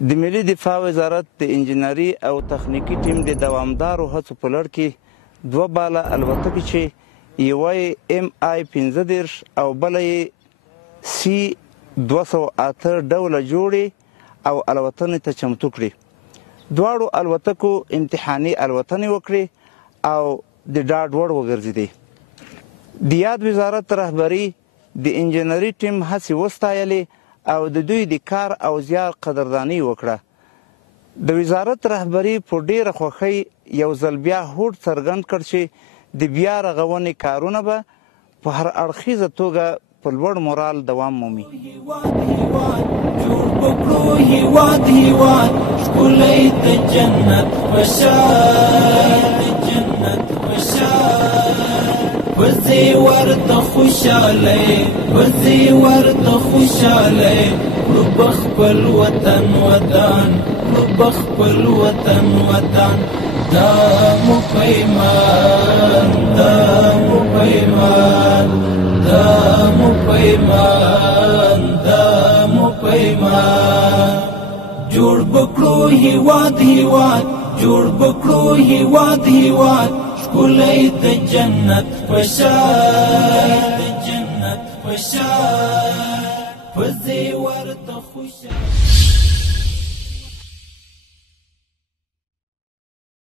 د ملي دفاع وزارت د انجنیري او تخنیکي ټیم د دوامدارو هڅو په لړ کې دوه باله الوتکې چې یوه یې MI-15 او بله یې C-208 ډوله جوړې او الوتنې ته چمتو کړي. دواړو الوتکو امتحاني الوتنې وکړې او د ډاډ وړ وګرځېدې. د یاد وزارت رهبري د انجنیري ټیم هڅې وستایلې او د دوی د کار او زیار قدرداني وکړه. د وزارت رهبري په ډیره خوښۍ یو ځل بیا هوډ څرګند کړ چې د بیا رغونې کارونه به په هر اړخیزه توګه په لوړ مورال دوام مومي. وزي ورد خوشالي وزي ورد خوشالي ربخ بالوطن ودان ربخ بالوطن ودان دامو پیمان دامو پیمان دامو پیمان دامو پیمان جوړ بکړو هیواد هیواد جوړ بکړو هیواد هیواد ښکلی د جنت په شان په زیور د